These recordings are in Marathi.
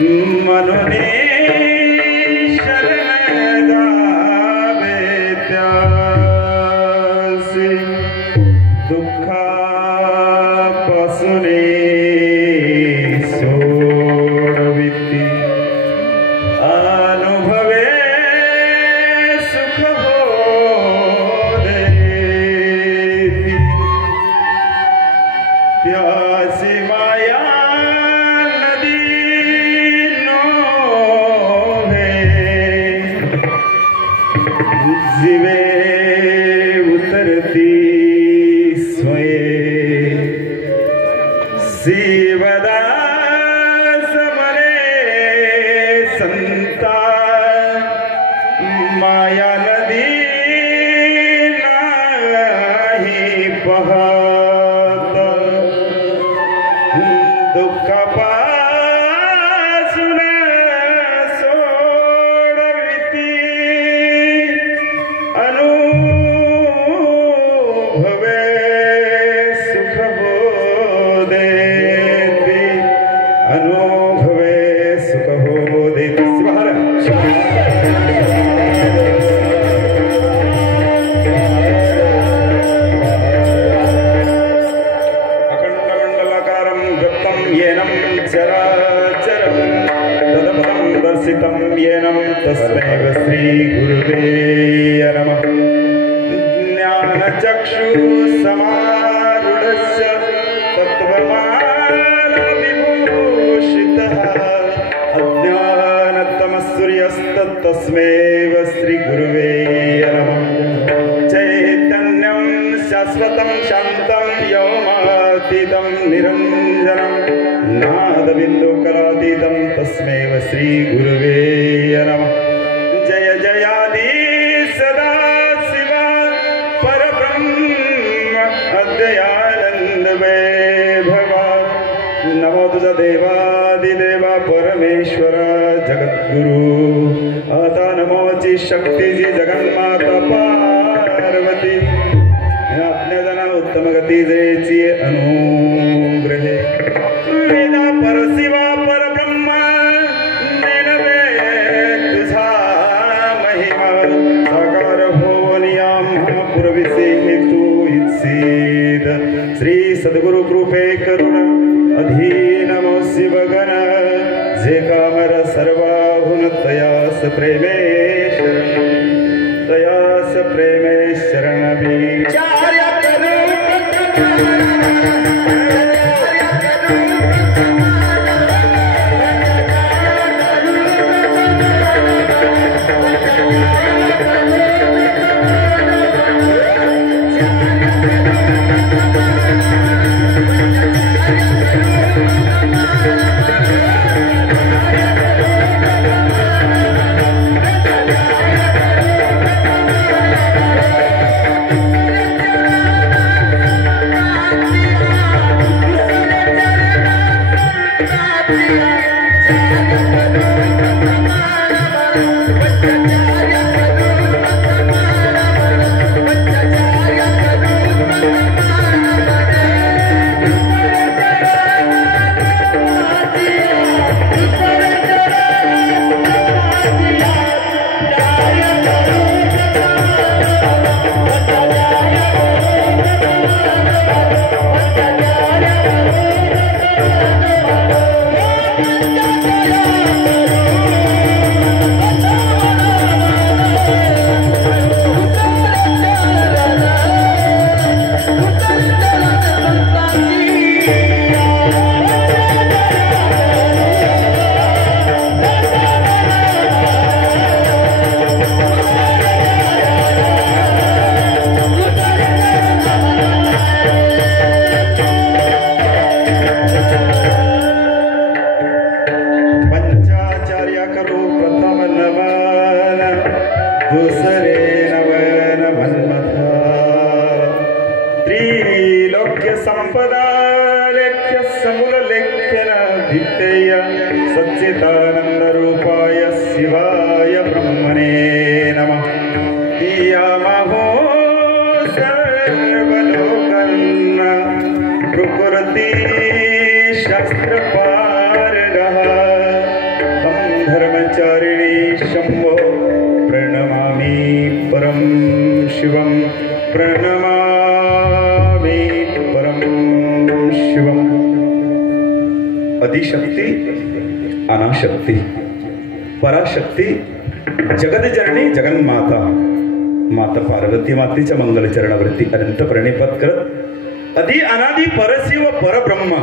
मनोने शरण जावे त्यासी दुःखापासून सोडविती अनुभवे सुख देती त्यासी माया जीवे उतरती स्वये शिवदास मरे संता माया नदी नाही पहात दुःख पासून सोडविती अनुभवे सुख देती अनुभवे सुख देती अखंडमंडलाकारं व्याप्तं येनं चराचरं तदपदं दर्शितं येनं तस्मै श्री गुरुवे नमः चक्षु समारूढस्य तत्त्वमालाविभूषितः अज्ञानतमस्सूर्यस्तस्मै श्री गुरुवे नमः चैतन्यं शाश्वतं शान्तं व्योमातीतं निरञ्जनं नादबिन्दुकलातीतं तस्मै श्री गुरुवे नमः जय जयादि सदा अद्वयानंद वैभवा नमो तुझा देवादिदेवा परमेश्वरा जगद्गुरु आता नमोची शक्तीची जगन्माता पार्वती आज्ञाजना उत्तम गती जयची अनुग्रहे वेदा परशिवा परब्रह्मा नेनवे तुझा महिमा साकार होवनिया महापुरविसे हेतू श्री सद्गुरु कृपे करुण अधीनमो शिवगण जे कामर सर्वाहुन तयास प्रेमे शरण संपदा लेख्य समूल लेख्यन धित्तेय सच्चिदानंद रूपाय शिवाय ब्रह्मणे नमः यामहो सर्वलोकन्न प्रकृति शास्त्र पारगः शक्ती अनाशक्ती पराशक्ती जगदजननी जगन्माता माता पार्वती मातेच्या मंगल चरणावरती अनंत प्रणिपात करत आदि अनादि परशिव परब्रह्म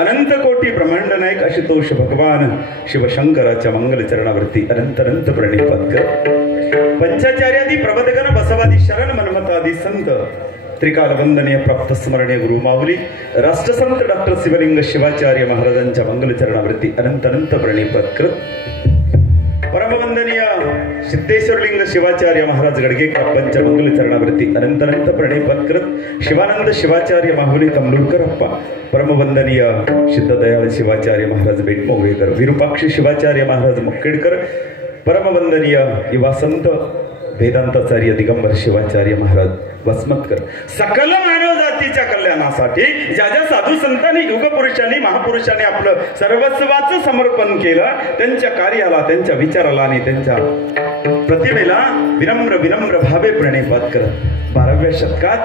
अनंत कोटी ब्रह्मांड नायक आशुतोष भगवान शिवशंकराच्या मंगल चरणावरती अनंत अनंत प्रणिपात करत पंचाचार्यादी प्रबोधगण बसवादी शरण मनमतादी संत त्रिकाल वंदनीय प्राप्त स्मरणीय गुरु माऊली राष्ट्रसंत डॉक्टर शिवलिंग शिवाचार्य महाराजांच्या मंगल चरणावरती अनंत अनंत प्रणिपात करत परमवंदनीय सिद्धेश्वरलिंग शिवाचार्य महाराज गडगेकरांच्या मंगल चरणावरती अनंत अनंत प्रणिपात करत शिवानंद शिवाचार्य माहुली तमलुरकर अप्पा परमवंदनीय सिद्धदयाळ शिवाचार्य महाराज बेटमोगळेकर विरूपाक्ष शिवाचार्य महाराज मुक्केडकर परमवंदनीय युवा संत वेदांताचार्य दिगंबर शिवाचार्य महाराज वसमतकर सकल मानव जातीच्या कल्याणासाठी ज्या ज्या साधू संतांनी युगपुरुषांनी महापुरुषांनी आपलं सर्वस्वाचं समर्पण केलं त्यांच्या कार्याला त्यांच्या विचाराला आणि त्यांच्या प्रतिमेला विनम्र विनम्र भावे प्रणिपात करत 12व्या शतकात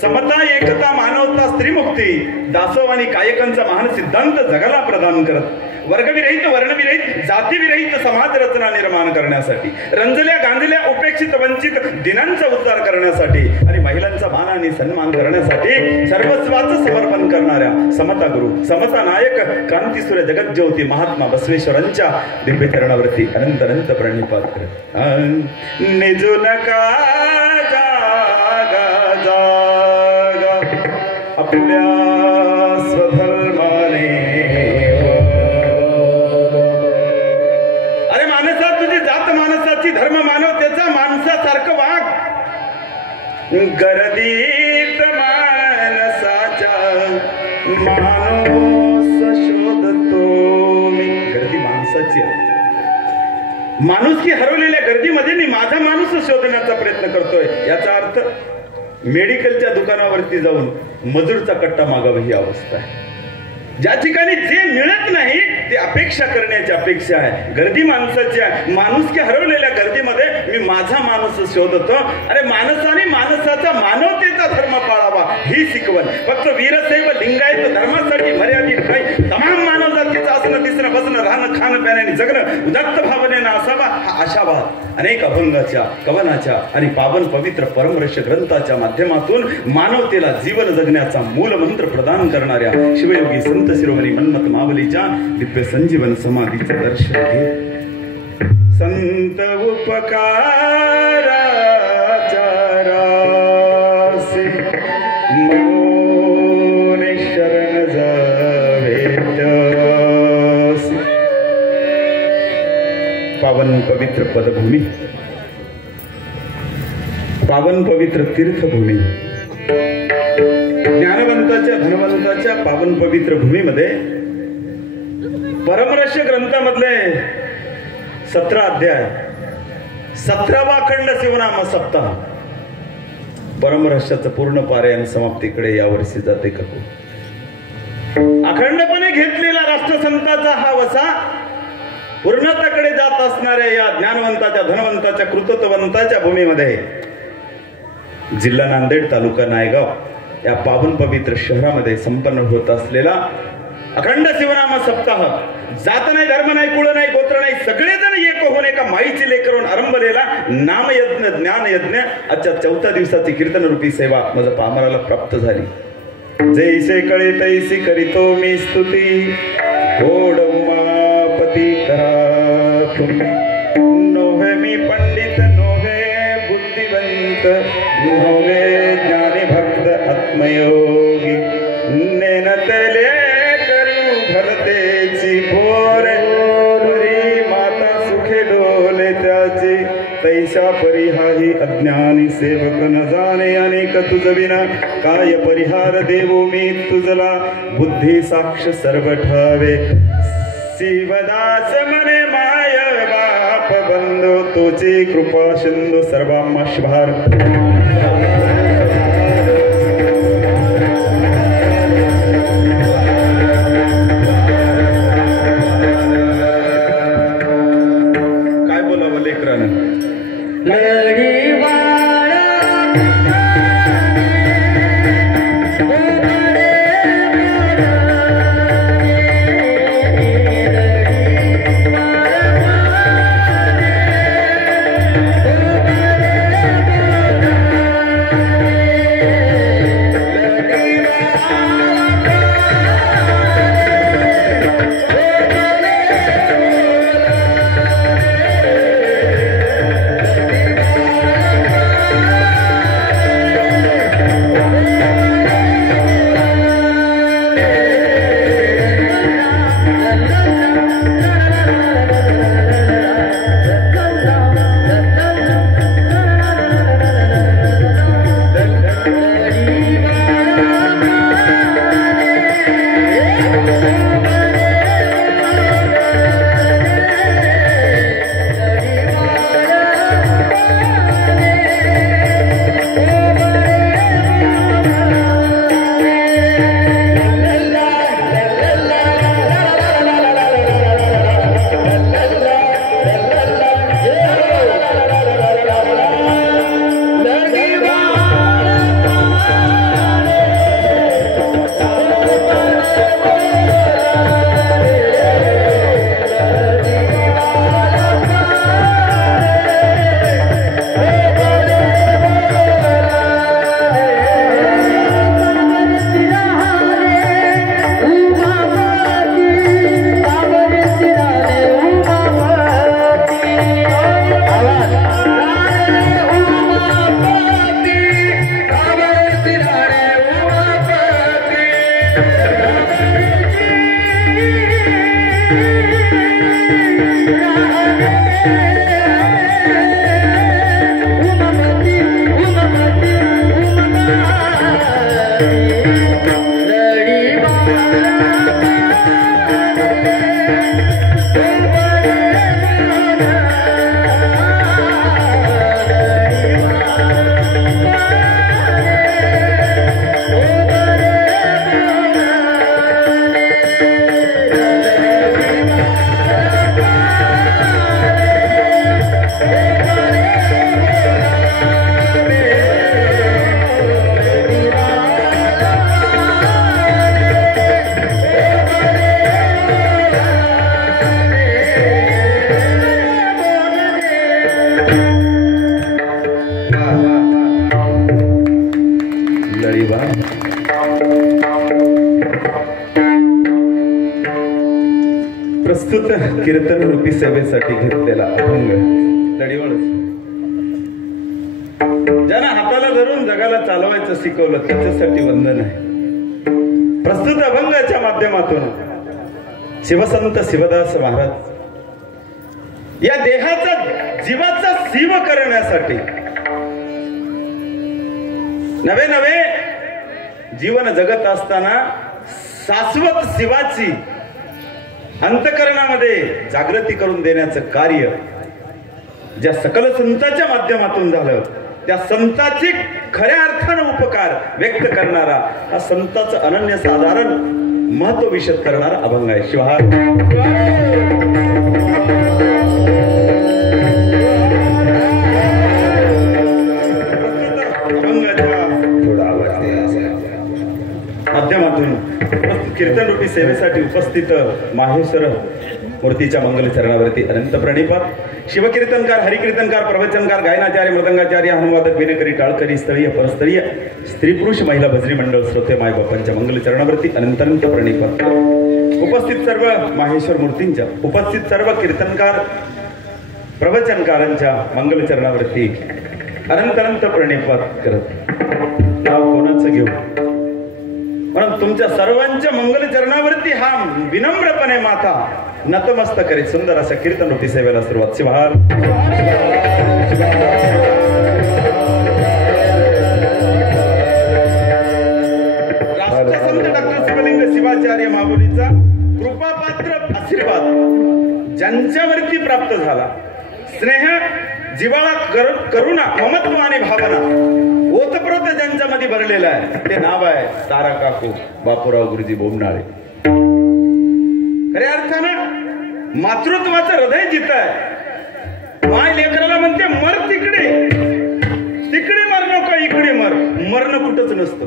समता एकता मानवता स्त्रीमुक्ती दासोह आणि कायकांचा महान सिद्धांत जगाला प्रदान करत वर्गविरहित वर्णविरहित जातीविरहित समाज रचना निर्माण करण्यासाठी रंजल्या गांजल्या उपेक्षित वंचित दिनांचा उद्धार करण्यासाठी आणि महिलांचा मान आणि सन्मान करण्यासाठी सर्वस्वाचं समर्पण करणाऱ्या समता गुरु समता नायक क्रांतीसूर्य जगज्योती महात्मा बसवेश्वरांच्या दिव्य चरणावरती अनंत अनंत प्रणिपात करत निजू नका जागा जागा आपल्या स्वधर्माने धर्म मानवतेचा माणसासारखं वाग गर्दीत माणसाच्या माणूस शोधतो मी गर्दी माणसाची माणुसकी हरवलेल्या गर्दीमध्ये मी माझा माणूस शोधण्याचा प्रयत्न करतोय याचा अर्थ मेडिकलच्या दुकानावरती जाऊन मजूरचा कट्टा मागावा ही अवस्था आहे ज्या ठिकाणी जे मिळत नाही ते अपेक्षा करण्याची अपेक्षा आहे गर्दी माणसाची आहे माणुसकी हरवलेल्या गर्दीमध्ये मी माझा माणूस शोधतो अरे माणसाने माणसाचा मानवतेचा धर्म पाळावा ही शिकवण फक्त वीरशैव लिंगायत धर्मासाठी मर्यादित नाही तमाम मानव जातीचं असणं दिसणं बसणं राहणं खाणं प्याण्याने जगणं उदात्त भावनेनं असावा हा आशावाद अनेक अभंगाच्या कवनाच्या आणि पावन पवित्र परमर्ष ग्रंथाच्या माध्यमातून मानवतेला जीवन जगण्याचा मूल मंत्र प्रदान करणाऱ्या शिवयोगी संत शिरोमणी मन्मथ मावलीच्या दिव्य संजीवन समाधीचे दर्शन घे संत उपकाराच्या रासे मौने शरण जावेत पावन पवित्र पदभूमी पावन पवित्र तीर्थभूमी ज्ञानवंताच्या धनवंताच्या पावन पवित्र भूमीमध्ये परमर्ष ग्रंथामधले 17 अध्याय 17वा खंड शिवनाम सप्ताह परमर्षाचं पूर्ण पारायण समाप्तीकडे यावर्षी जाते का अखंडपणे घेतलेला राष्ट्रसंताचा हा वसा पूर्णताकडे जात असणाऱ्या या ज्ञानवंताच्या धनवंताच्या कृतत्ववंताच्या भूमीमध्ये जिल्हा नांदेड तालुका नायगाव या पावन पवित्र शहरामध्ये संपन्न होत असलेला अखंड शिवनाम सप्ताह जात नाही धर्म नाही कुळ नाही गोत्र नाही सगळेजण एक होऊन एका माईची लेकरून आरंभलेला नामयज्ञ ज्ञान यज्ञ आजच्या 4थ्या दिवसाची कीर्तन रूपी सेवा माझ्या पामराला प्राप्त झाली जैसे कळे तैसी करीतो मी स्तुती गोड उमापती करा तुम्ही नोहे मी पंडित नोहे बुद्धिवंत नोहे ज्ञानी भक्त आत्मयोगी नेनतले करू भलतेची भोर परी माता सुखे डोले त्याची तैशा परिहाही अज्ञानी सेवक न जाणे अनेक तुझ विना काय परिहार देवो मी तुझला बुद्धी साक्ष सर्व ठावे शिवदास मने माय बाप बंधो तोची कृपा सिंधू सर्वांमाशभार काय बोलावं लेकरानं प्रस्तुत कीर्तन रूपी सेवेसाठी घेतलेला अभंग लढीवळच. ज्यांना हाताला धरून जगाला चालवायचं शिकवलं त्याच्यासाठी वंदन आहे. प्रस्तुत अभंगाच्या माध्यमातून शिवसंत शिवदास महाराज या देहाचा जीवाचा शिव करण्यासाठी नवे नवे जीवन जगत असताना शाश्वत शिवाची अंतकरणामध्ये जागृती करून देण्याचं कार्य ज्या सकल संतांच्या माध्यमातून झालं त्या संतांची खऱ्या अर्थानं उपकार व्यक्त करणारा हा संतांचं अनन्यसाधारण महत्व विशद करणारा अभंग आहे. शिवहार माध्यमातून कीर्तन रूपी सेवेसाठी उपस्थित माहेश्वर मूर्तीच्या मंगल चरणावरती अनंत प्रणिपात. शिवकीर्तनकार, हरिकीर्तनकार, प्रवचनकार, गायनाचार्य, मृदंगाचार्य, हनुवादक, विनकरी, टाळकरी, स्थळीय, परस्थळीय, स्त्री पुरुष महिला भजनी मंडळ श्रोते माय बापांच्या मंगल चरणावरती अनंत अनंत प्रणिपात. उपस्थित सर्व माहेश्वर मूर्तींच्या, उपस्थित सर्व कीर्तनकार प्रवचनकारांच्या मंगल चरणावरती अनंत अनंत प्रणिपात करत नाव कोणाचं घेऊ म्हणून तुमच्या सर्वांच्या मंगल चरणावरती हा विनम्रपणे माथा नतमस्त करीत सुंदर अशा कीर्तन रूपी सेवेला सुरुवात. शिवहार राष्ट्रसंत डॉक्टर शिवलिंग शिवाचार्य माऊलीचा कृपापात्र आशीर्वाद ज्यांच्यावरती प्राप्त झाला, स्नेह, जिव्हाळा, करुणा, ममत्व आणि भावना ओतप्रोत ज्यांच्यामध्ये भरलेला आहे ते नाव आहे तारा काकू बापूराव गुरुजी बोमनाळे. खऱ्या अर्थानं मातृत्वाचं हृदय जिथं आहे, माय लेकराला म्हणते मर तिकडे, तिकडे मर नको इकडे मर, मरण कुठंच नसतं.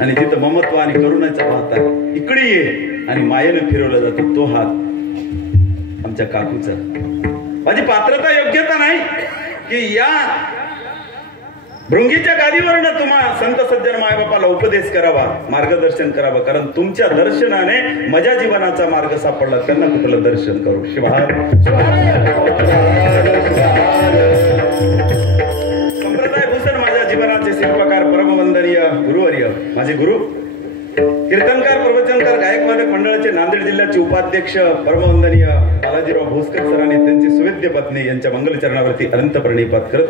आणि जिथं ममत्व आणि करुणाचा हात आहे इकडे ये आणि मायेनं फिरवला जातो तो हात आमच्या काकूचा. माझी पात्रता योग्यता नाही की या भृंगीच्या गादीवरनं तुम्हा संत सज्जन मायबापाला उपदेश करावा, मार्गदर्शन करावं, कारण तुमच्या दर्शनाने माझ्या जीवनाचा मार्ग सापडला, त्यांना कुठलं दर्शन करू. शिवहार संप्रदाय भूषण माझ्या जीवनाचे शिल्पकार परमवंदनीय गुरुवर्य माझे गुरु कीर्तनकार, प्रवचनकार, गायकवादक मंडळाचे नांदेड जिल्ह्याचे उपाध्यक्ष परमवंदनीय बालाजीराव भोसकर सरांनी त्यांची सुवेद्य पत्नी यांच्या मंगलचरणावरती अनंत प्रणिपात करत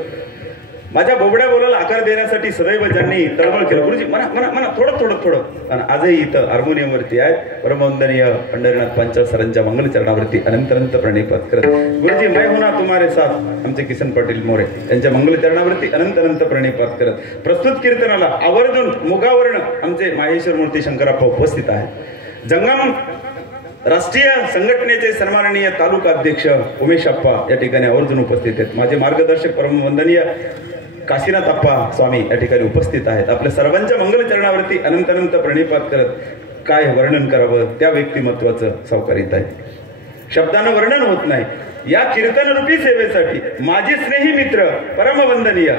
माझ्या बोबड्या बोलायला आकार देण्यासाठी सदैव ज्यांनी तळमळ केलं, गुरुजी म्हणा म्हणा म्हणा थोडं थोडं थोडं. आणि आजही इथं हार्मोनियमवरती आहेत परमवंदनीय पंढरीनाथ पांचाळ सरांच्या मंगलचरणावरती अनंत अनंत प्रणिपात करत गुरुजी मैं होना तुम्हारे साथ आमचे किसन पाटील मोरे यांच्या मंगलचरणावरती अनंत अनंत प्रणिपात करत प्रस्तुत कीर्तनाला आवर्जून मुगावर्ण आमचे माहेश्वर मूर्ती शंकराप्पा उपस्थित आहेत. जंगम राष्ट्रीय संघटनेचे सन्माननीय तालुका अध्यक्ष उमेशप्पा या ठिकाणी आवर्जून उपस्थित आहेत. माझे मार्गदर्शक परमवंदनीय काशीनाथप्पा स्वामी या ठिकाणी उपस्थित आहेत. आपल्या सर्वांच्या मंगलचरणावरती अनंत अनंत प्रणिपात करत काय वर्णन करावं त्या व्यक्तिमत्वाचं सावकारीत आहे. शब्दानं वर्णन होत नाही. या कीर्तन रूपी सेवेसाठी माझे स्नेही मित्र परमवंदनीय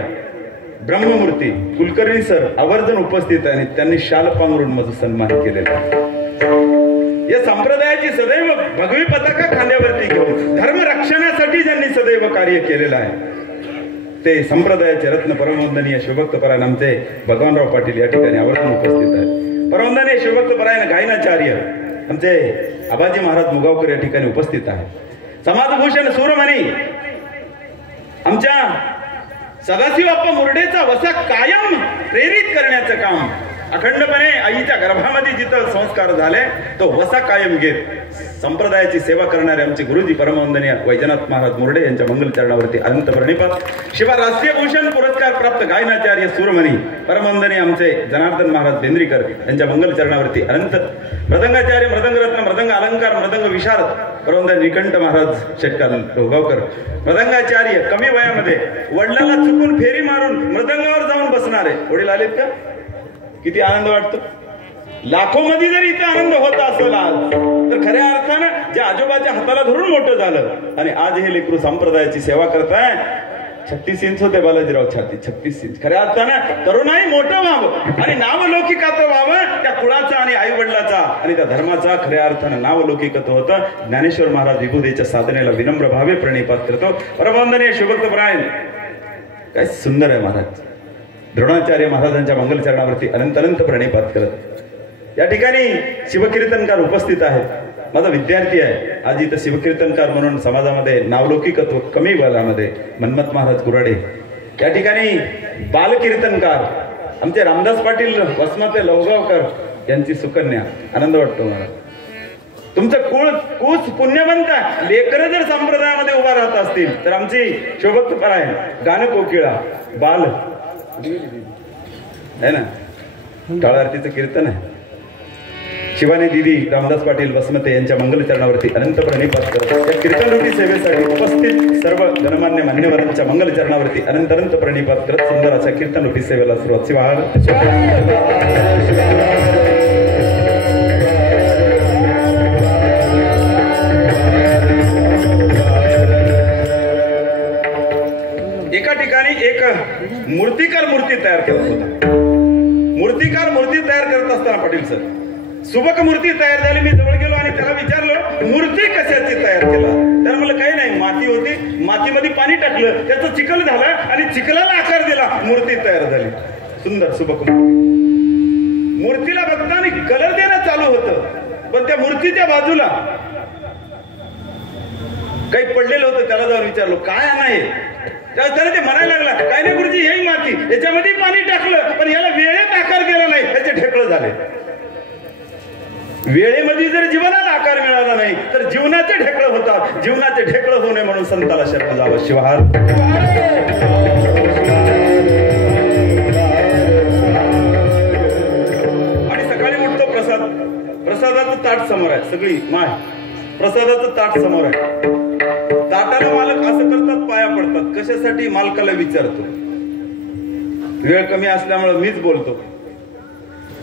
ब्रह्ममूर्ती कुलकर्णी सर आवर्जून उपस्थित आहे आणि त्यांनी शाल पांघरून माझा सन्मान केलेला आहे. या संप्रदायाची सदैव भगवी पताका खांद्यावरती घेऊन धर्म रक्षणासाठी ज्यांनी सदैव कार्य केलेलं आहे ते संप्रदायाचे रत्न परमवंदनीय शिवभक्त परायण आमचे भगवानराव पाटील या ठिकाणी आवर्जून उपस्थित आहेत. परमवंदनीय शिवभक्त परायण गायनाचार्य आमचे आबाजी महाराज मुगावकर या ठिकाणी उपस्थित आहे. समाजभूषण सूरमणी आमच्या सदाशिवप्पा मुर्डेचा वसा कायम प्रेरित करण्याचं काम अखंडपणे आईच्या गर्भामध्ये जिथं संस्कार झाले तो वसा कायम घेत संप्रदायाची सेवा करणारे आमचे गुरुजी परमवंदनीय वैजनाथ महाराज मुर्डे यांच्या मंगल चरणावरती अनंत प्रणिपात. शिवाय राष्ट्रीय भूषण पुरस्कार प्राप्त गायनाचार्य सूरमणी परमवंदनीय आमचे जनार्दन महाराज बेंद्रीकर यांच्या मंगल चरणावरती अनंत. मृदंगाचार्य मृदंगरत्न मृदंग अलंकार मृदंग विशारद परमवंदनीय निकंठ महाराज शेटकर लोगावकर मृदंगाचार्य कमी वयामध्ये वडिलांना चुकून फेरी मारून मृदंगावर जाऊन बसणारे वडील आलेत का? किती आनंद वाटतो. लाखो मध्ये जरी इथे आनंद होता असेल आज तर खऱ्या अर्थानं ज्या आजोबाच्या हाताला धरून मोठं झालं आणि आज हे लेकरू संप्रदायाची सेवा करताय. 36 इंच होते बालाजीराव छाती 36 इंच. खऱ्या अर्थानं तरुणाई मोठं व्हावं आणि नावलौकिकाचं व्हावं त्या कुळाचा आणि आई वडिलाचा आणि त्या धर्माचा खऱ्या अर्थानं नावलौकिकत्व होतं. ज्ञानेश्वर महाराज विभूदेच्या साधनेला विनम्र भावे प्रणिपात करतो. परमवंदनीय शिवभक्तपरायण काय सुंदर आहे महाराज. द्रोणाचार्य महाराजांच्या मंगल चरणावरती अनंत अनंत प्रणिपात करत या ठिकाणी शिवकीर्तनकार उपस्थित आहेत. माझा विद्यार्थी आहे. आज इथं शिवकीर्तनकार म्हणून समाजामध्ये नावलौकिकत्व कमी बलामध्ये मन्मथ महाराज कुराडे. या ठिकाणी बालकीर्तनकार आमचे रामदास पाटील वसमते लवगावकर यांची सुकन्या. आनंद वाटतो मला. तुमचं कुच पुण्यवंत लेकर जर संप्रदायामध्ये उभा राहत असतील तर आमची शिवभक्तपरायण गाणं कोकिळा बाल है ना टाळ आरतीचं कीर्तन आहे. शिवानी दिदी रामदास पाटील वसमते यांच्या मंगल चरणावरती अनंत प्रणिपात करतात. या कीर्तनरूपी सेवेसाठी उपस्थित सर्व गणमान्य मान्यवरांच्या मंगल चरणावरती अनंत अनंत प्रणिपात करत सुंदर अशा कीर्तनरूपी सेवेला सुरुवात. एका ठिकाणी एक मूर्तिकार मूर्ती तयार करत होता. मूर्तिकार मूर्ती तयार करत असताना पाटील सर सुबक मूर्ती तयार झाली. मी जवळ गेलो आणि त्याला विचारलं मूर्ती कशाची तयार केला? तर मला काही नाही, माती होती, मातीमध्ये पाणी टाकलं, त्याचं चिखल झालं आणि चिखलाला आकार दिला, मूर्ती तयार झाली. सुंदर सुबक मूर्तीला बघताना कलर देणं चालू होतं. पण त्या मूर्तीच्या बाजूला काही पडलेलं होतं. त्याला जाऊन विचारलो काय नाही. त्याला ते म्हणायला लागला काय नाही गुरुजी हे माती याच्यामध्ये पाणी टाकलं पण याला वेळेत आकार गेला नाही, त्याचे ढेकळं झाले. वेळेमध्ये जर जीवनाला आकार मिळाला नाही तर जीवनाचे ढेकळं होतात. जीवनाचे ढेकळं होऊ नये म्हणून संताला शरण जावं. शिवहार. आणि सकाळी उठतो प्रसाद. प्रसादाचं ताट समोर आहे. सगळी माय प्रसादाचं ताट समोर आहे. ताटाला मालक असं करतात पाया पडतात. कशासाठी? मालकाला विचारतो. वेळ कमी असल्यामुळे मीच बोलतो.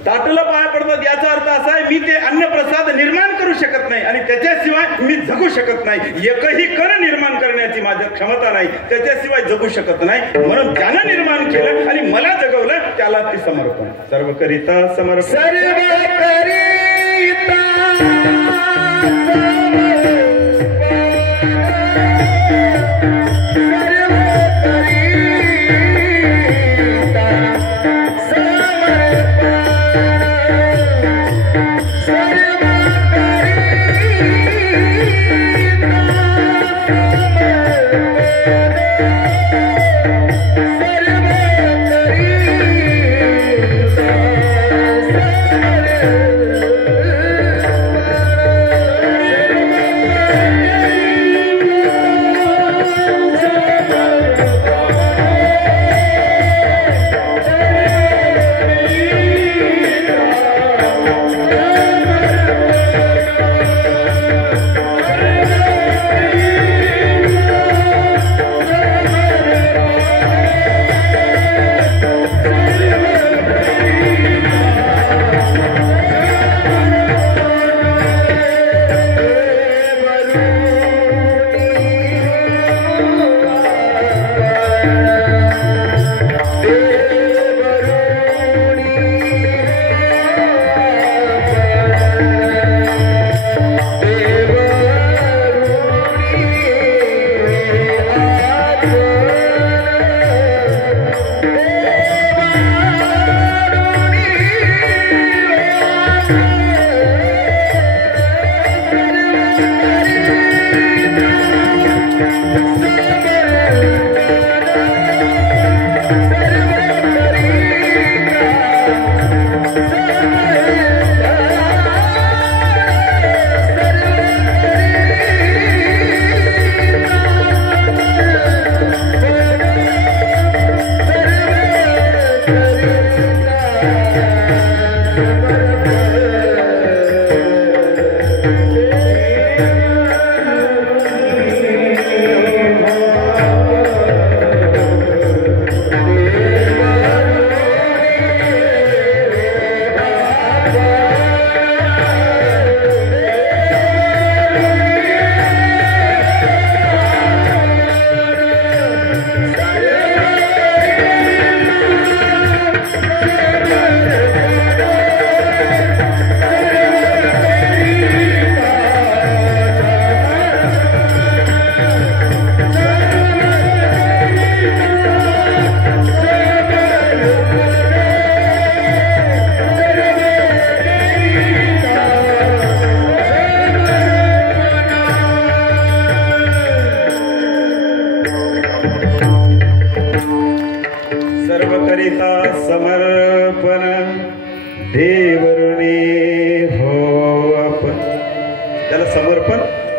ताटाला पाया पडतात याचा अर्थ असा आहे मी ते अन्न प्रसाद निर्माण करू शकत नाही आणि त्याच्याशिवाय मी जगू शकत नाही. एकही कण निर्माण करण्याची माझ्या क्षमता नाही, त्याच्याशिवाय जगू शकत नाही. म्हणून ज्यानं निर्माण केलं आणि मला जगवलं त्याला ते समर्पण. सर्व करिता समर्पण. सर्व करिता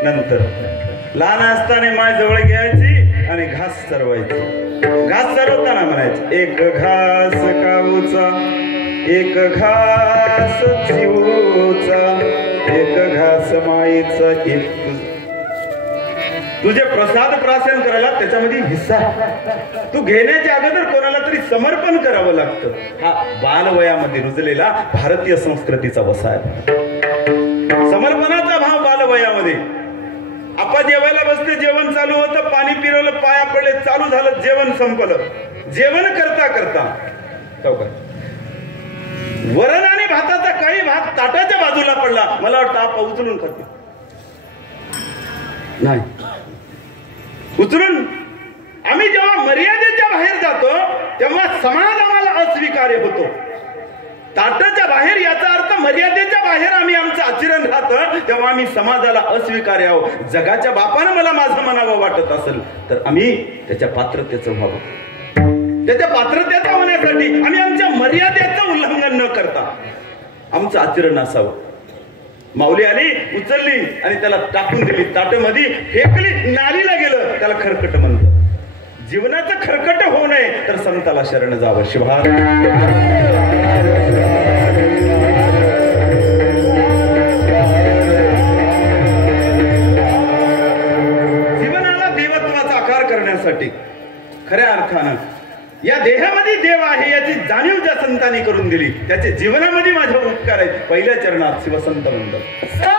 नंतर लहान असताना माय जवळ घ्यायची आणि घास चरवायची. घास चरवताना म्हणायची एक घास काऊचा, एक घास चिवचा, एक घास माईचा, एक तुझे प्रसाद प्राशन करायला त्याच्यामध्ये हिस्सा. तू घेण्याच्या अगोदर कोणाला तरी समर्पण करावं लागतं. हा बालवयामध्ये रुजलेला भारतीय संस्कृतीचा वसा आहे. समर्पणाचा भाव बालवयामध्ये. आपा जेवायला बसते, जेवण चालू होतं, पाणी पिरवलं, पाया पडले, चालू झालं, जेवण संपलं. जेवण करता करता वरण आणि भाताचा काही भाग ताटाच्या बाजूला पडला. मला वाटतं आपा उचलून खाते नाही. उचलून आम्ही जेव्हा मर्यादेच्या बाहेर जातो तेव्हा समाज आम्हाला अस्वीकार्य होतो. ताटाच्या बाहेर याचा अर्थ मर्यादेच्या बाहेर आम्ही आमचं आचरण राहतं तेव्हा आम्ही समाजाला अस्वीकार्य आहोत. जगाच्या बापानं मला माझं म्हणावं वाटत असेल तर आम्ही त्याच्या पात्रतेचं व्हावं. त्याच्या पात्रतेचं होण्यासाठी आम्ही आमच्या मर्यादेचं उल्लंघन न करता आमचं आचरण असावं. माऊली आली, उचलली आणि त्याला टाकून दिली, ताटामध्ये फेकली, नालीला गेलं, त्याला खरकट म्हणतं. जीवनाचं खरकट होऊ नये तर संताला शरण जावं. शिवार जीवनाला देवत्वाचा आकार करण्यासाठी खऱ्या अर्थानं या देहामध्ये देव आहे याची जाणीव ज्या संतांनी करून दिली त्याचे जीवनामध्ये माझे उपकार आहेत. पहिल्या चरणात शिवसंत म्हणतात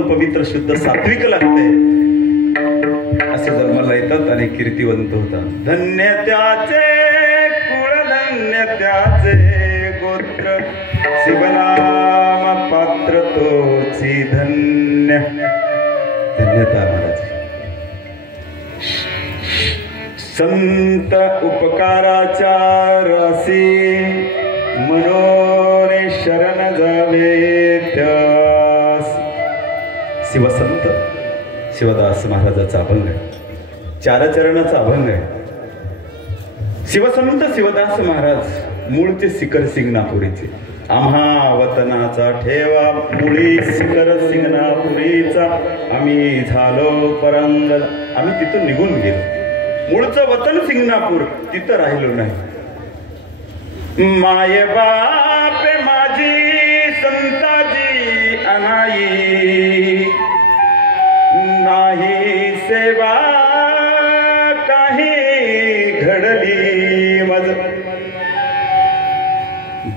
पण पवित्र शुद्ध सात्विक लागते असे जन्माला येतात आणि कीर्तिवंत होतात. धन्य त्याचे कुळ, धन्य त्याचे गोत्र, शिवनाम पात्र तोची धन्य. धन्यता महाराज. संत उपकाराच्या राशी मनोने शरण जावे त्यास. शिवसंत शिवदास महाराजाचा अभंग आहे, चारचरणाचा अभंग आहे. शिवसंत शिवदास महाराज मूळचे शिखर सिंगणापुरीचे. आम्हा वतनाचा ठेवा मुळी शिखर सिंगणापुरीचा, आम्ही झालो परंगल. आम्ही तिथून निघून गेलो. मूळचं वतन सिंगणापूर, तिथं राहिलो नाही. माय बाप माझी संताजी अनाई, नाही सेवा काही घडली मज.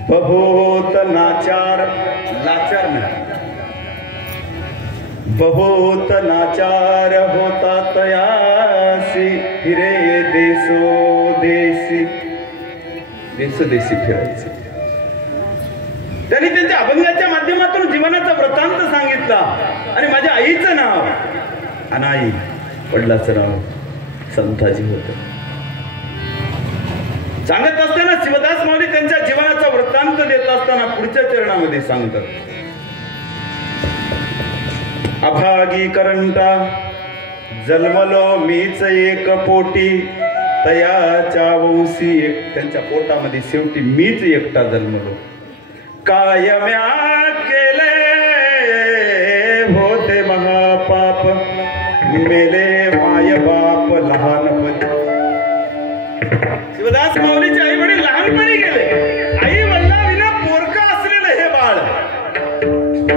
बहुत नाचार, लाचार नाही, बहुत नाचार होता तयासी, फिरे देसो देसी. देशोदेशी फिरायचे. त्यांनी त्यांच्या अभंगाच्या माध्यमातून जीवनाचा वृत्तांत सांगितला. आणि माझ्या आईचं नाव अनाई, वडिलाचं नाव संताजी होतं. सांगत असताना शिवदास माऊली त्यांच्या जीवनाचा वृत्तांत देत असताना पुढच्या चरणामध्ये सांगतात. अभागी करंटा जन्मलो मीच एक पोटी, तयाच्या वंशी एक. त्यांच्या पोटामध्ये शेवटी मीच एकटा जन्मलो. काय म्या केले होते महापाप, मेले माय बाप लहानपणी. शिवदास माऊलीचे आई वडील लहानपणी गेले. आई वडिलांविना पोरका असलेलं हे बाळ.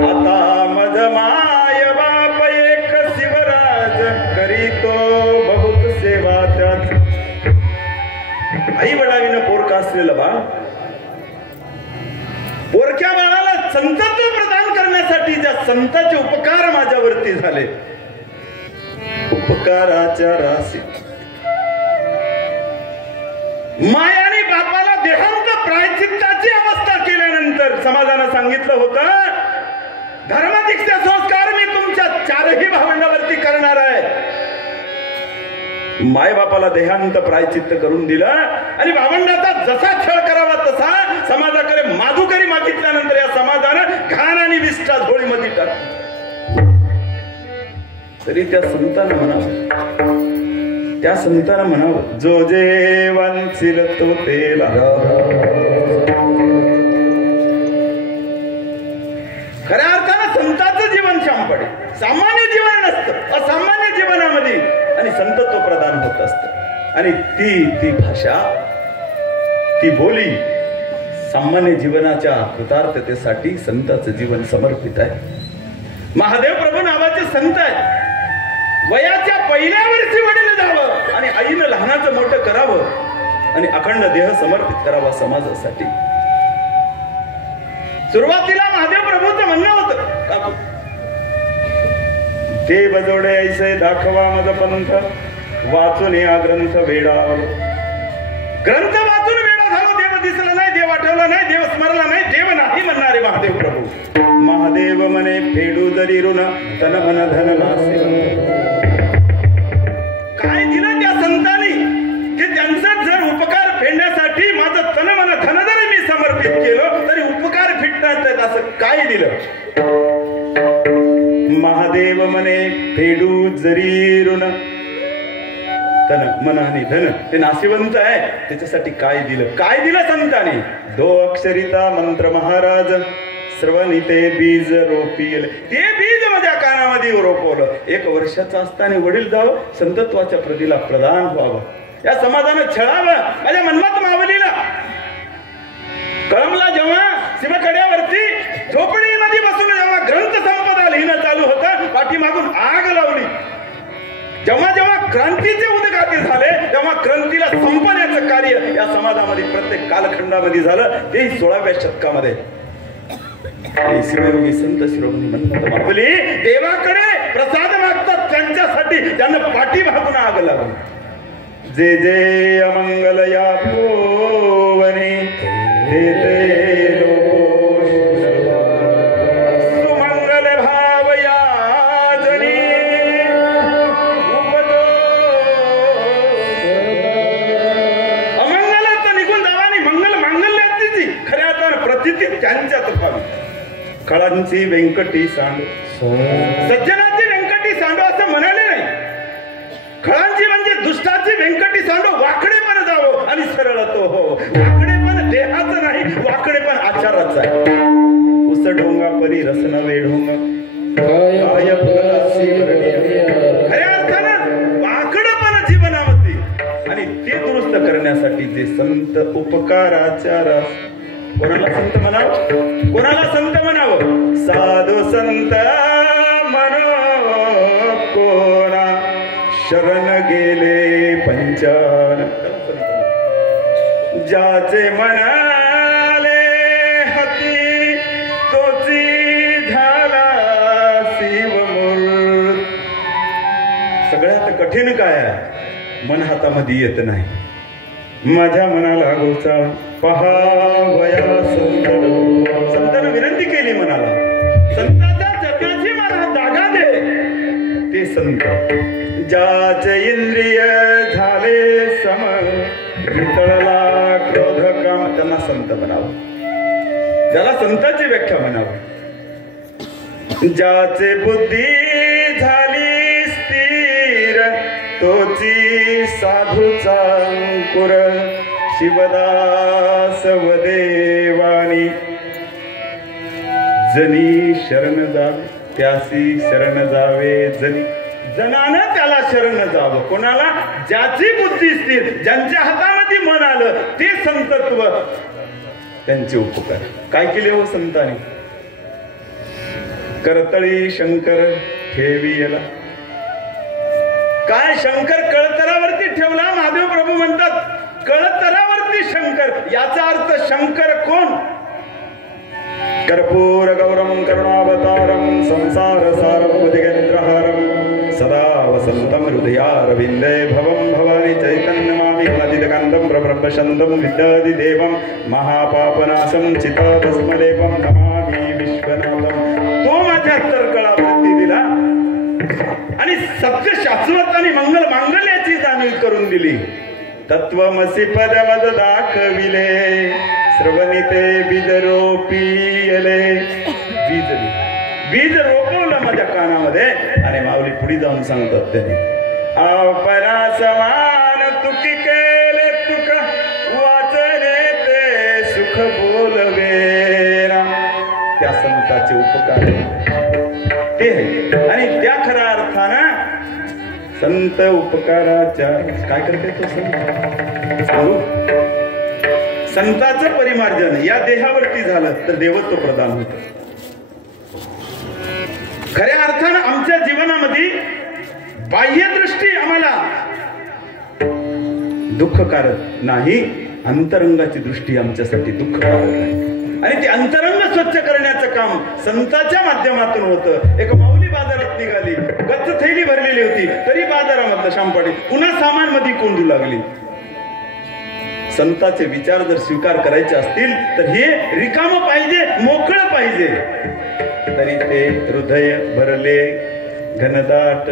आता मज माय बाप एक शिवराज, करीतो बहुत सेवा त्याच. आई वडिलांविना पोरका असलेलं बाळ, पोरक्या बाळाला संतत्व प्रदान करण्यासाठी ज्या संतांचे उपकार माझ्यावरती झाले, उपकाराच्या राशी. मायाने बापाला देहांत प्रायश्चित्ताची अवस्था केल्यानंतर समाजानं सांगितलं होतं, धर्मदीक्षा संस्कार मी तुमच्या चारही भावंडावरती करणार आहे. माय बापाला देहांत प्रायचित्त करून दिलं आणि भावंडाचा जसा छळ करावा तसा समाजाकडे माधुकरी मागितल्यानंतर या समाजानं घाण आणि विष्ठा झोळीमध्ये टाकली. तरी त्या संतांना म्हणावं, त्या संतांना म्हणावं, जो जे वांछिल तो तेला. खऱ्या अर्थानं संतांचं जीवन श्याम पडे. सामान्य जीवन नसतं, असामान्य जीवनामध्ये आणि संतत्व प्रदान होत असत. आणि ती भाषा, ती बोली सामान्य जीवनाच्या कृतार्थतेसाठी संतांचं जीवन समर्पित आहे. महादेव प्रभू नावाचे संत आहेत. वयाच्या पहिल्या वर्षी वडील जावं आणि आईनं लहानाचं मोठं करावं आणि अखंड देह समर्पित करावा समाजासाठी. सुरुवातीला महादेव प्रभूचं म्हणणं होतं, देव जोडे ऐसे दाखवा मज पंथ, वाचून या ग्रंथ वेडा. ग्रंथ वाचून वेडा झालो. देव दिसला नाही, देव आठवला नाही, देव स्मरला नाही, देव नाही म्हणणारे महादेव प्रभू. महादेव मने फेडू जरी ऋण, तन मन धन नासे. काय दिलं त्या संतांनी की त्यांचा जर उपकार फेडण्यासाठी माझं तन मन धन जरी मी समर्पित केलं तरी उपकार फिटणार नाहीत. असं काय दिलं? महादेव मने फेडू जरी ऋण, तन मन आणि धन. ते नाशिवंत आहे, त्याच्यासाठी काय दिलं? काय दिलं संतांनी? 2 अक्षरिता मंत्र महाराज, श्रवणिते बीज रोपिले. ते बीज माझ्या कानामध्ये रोपवलं. 1 वर्षाचा असताना वडील जावं, संतत्वाच्या प्रतीला प्रदान व्हावं. या समाजानं छळावं. माझ्या मन्मथ मावलीला कळमला जेव्हा शिवकड्यावरती झोपडीमध्ये बसून जेव्हा ग्रंथ संपदा लिहिणं चालू होतं, पाठीमागून आग लावली. जेव्हा जेव्हा क्रांतीचे उद्गाते झाले तेव्हा क्रांतीला संपण्याचं कार्य या समाजामध्ये प्रत्येक कालखंडामध्ये झालं. ते 16व्या शतकामध्ये शिवयोगी संत शिरोमणी म्हणतात आपले देवाकडे प्रसाद मागतात त्यांच्यासाठी त्यांना पाठीमागून आग लागून जे जे अमंगल या भुवने ते ते सुमंगल भाव या जनी अमंगल तर निघून जावा आणि मंगल मांगल्याची खऱ्या अर्थानं प्रतिती त्यांच्यात व्हावी. खळांची व्यंकटी सांडो सज्जनाची व्यंकटी सांडो असं म्हणाले नाही. खळांची म्हणजे दुष्टाची व्यंकटी सांडो वाकडे पण जावं आणि सरळ तो हो. वाकडे पण देहाचं नाही वाकडे पण आचाराचं आहे. उस ढोंगा परी रसन वेढोंगा खऱ्या अर्थानं वाकड पण जीवनामध्ये आणि ते दुरुस्त करण्यासाठी जे संत उपकाराच्या रस कोणाला संत म्हणावं कोणाला संत म्हणावं साधू संत मनो कोणा शरण गेले पंचान ज्याचे म्हणाले हती तोची झाला शिवमूर्त. सगळ्यात कठीण काय आहे मन हातामध्ये येत नाही. माझ्या मनाला गोचाळ पहावया संत. संतांना विनंती केली मनाला संतांच्या जगाची मला जागा दे. ते संत ज्याचे इंद्रिय झाले सम वितळला क्रोध काम त्यांना संत म्हणावं. त्याला संतांची व्याख्या म्हणावं. ज्याचे बुद्धी झाली स्थिर तोची साधूचा अंकुर शिवदास वदेवानी जनी शरण जावे त्यासी शरण जावे जनी जनानं त्याला शरण जावं. कोणाला ज्याची बुद्धी स्थिर ज्यांच्या हातामध्ये मन आलं ते संतत्व त्यांचे उपकार काय केले हो संतांनी. करतळी शंकर ठेवीला काय शंकर कळतरावरती ठेवला. महादेव प्रभू म्हणतात कळतरावरती शंकर याचा अर्थ शंकर कोण. कर्पूर गौरम करुणावतारम संसार सारम बुद्धिकेंद्रहारम सदा वसंतम हृदयारविंदे भवम भवानी चैतन्यमामि गुणातीतकांतं प्रब्रह्मशंदं विद्यादिदेवं महापापनाशं चिताभस्मलेपं नमामि विश्वनाथं. तो माझ्या अंतर्कळावरती दिला आणि सत्य शाश्वत आणि मंगल मांगल्याची जाणीव करून दिली. तत्वमसी पदवद दाखविले श्रवणिते बीज रोपिले. बीज रोपवलं माझ्या कानामध्ये आणि माऊली पुढे जाऊन सांगतात त्याने आपणा समान तुकी केले तुक वाचने ते सुख बोलवेना. त्या संताचे उपकार ते आणि त्या खऱ्या अर्थानं संत उपकाराच्या काय करते तो संत संताचं परिमार्जन या देहावरती झालं तर देवत्व प्रदान होतं. खऱ्या अर्थानं आमच्या जीवनामध्ये बाह्यदृष्टी आम्हाला दुःखकारक नाही अंतरंगाची दृष्टी आमच्यासाठी दुःखकारक आहे. आणि ते अंतरंग स्वच्छ करण्याचं काम संतांच्या माध्यमातून होतं. एक माऊली बाजारात निघाली गच्च थैली भरलेली होती तरी बाजारामधलं शांपाडी पुन्हा सामान मध्ये कोंडू लागली. संतांचे विचार जर स्वीकार करायचे असतील तर हे रिकाम पाहिजे मोकळं पाहिजे. तरी ते हृदय भरले घनदाट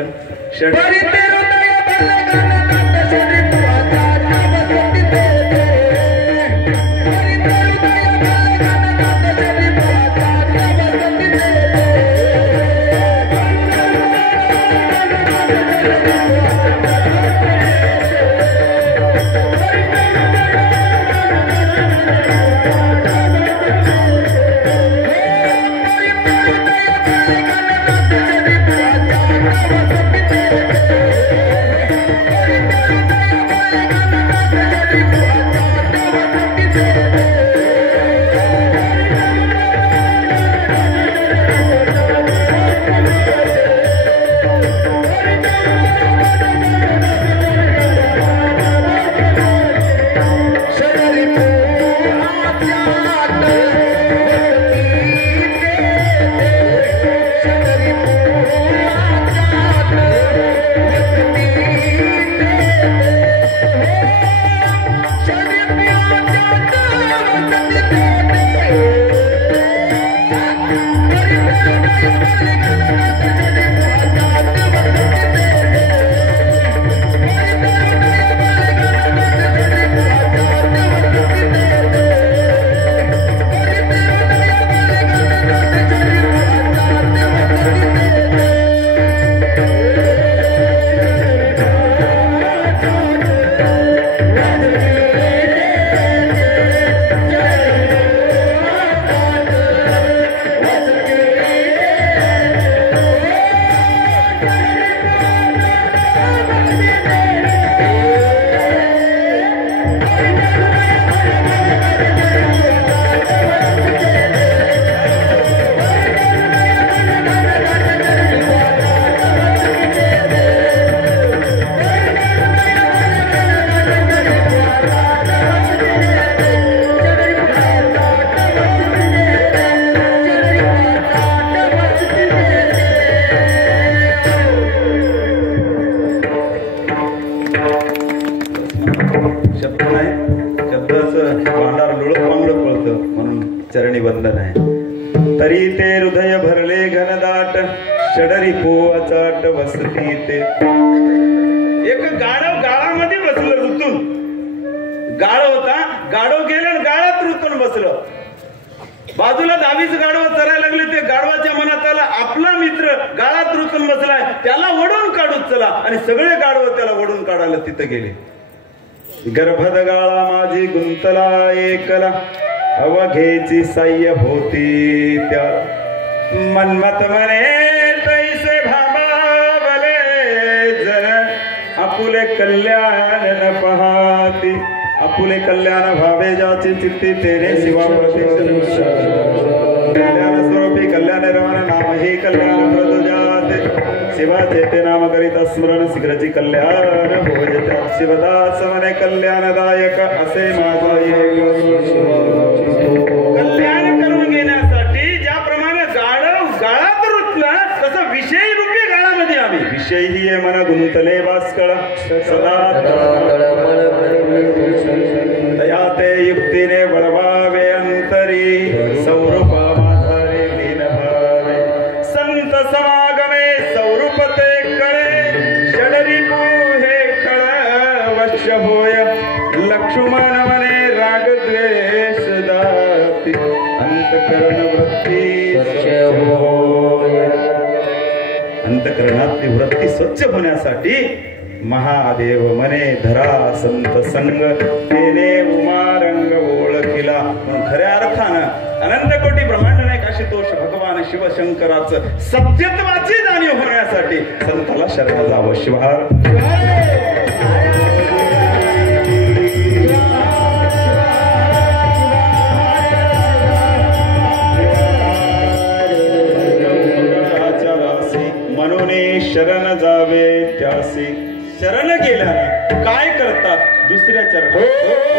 गावात वसती ते. एक गाढव गाळामध्ये बसलं रुतून. गाळ होता, गाढव गेलं आणि गाळात रुतून बसलं. बाजूला 10-20 गाढव चरायला लागले. ते गाढवाच्या मनात आला आपला मित्र गाळात रुतून बसलाय, त्याला वडून काढूच चला. आणि सगळे गाढव त्याला वडून काढायला तिथं गेले. गर्भद गाळा माझी गुंतला एकला, अवघेची साह्य होती त्या. मन्मथ म्हणे तैसे भाबावले, जर आपुले कल्याण न पहाती. आपुले कल्याण भावे जाचे चित्ती, तेरे शिवा कल्याण स्वरूपी कल्याण रमण नाम हे कल्याण प्रद जाते. शिवा चेते नाम करिता स्मरण शीघ्रची कल्याण भोजते. शिवदास म्हणे कल्याणदायक असे माझा कल्याण करून घेण्यासाठी ज्याप्रमाणे गाढव गाळात रुतला, तसं विषय रूपी गाळामध्ये आम्ही. विषय ही मन गुंतले भास्कळ सदा, तया ते युक्तीने वळवावे अंतरी. सौरूपा माधारे लीन भावे, संत समागमे सौरूप ते कळे. षडरिपू हे खळ वश होय, लक्ष्मण म्हणे राग द्वेष दाती. अंतकरण वृत्ती होय, अंतकरणातली वृत्ती स्वच्छ होण्यासाठी महादेव म्हणे धरा संत संग, तेने उमारंग ओळखिला. म्हणून खऱ्या अर्थानं अनंत कोटी ब्रह्मांड नायक आशुतोष भगवान शिवशंकराचं सत्यत्वाची जाणीव होण्यासाठी संताला शरण जावं. शिवार म्हणून शरण जावे त्यासी. शरण गेल्याने काय करतात दुसऱ्या चरणात.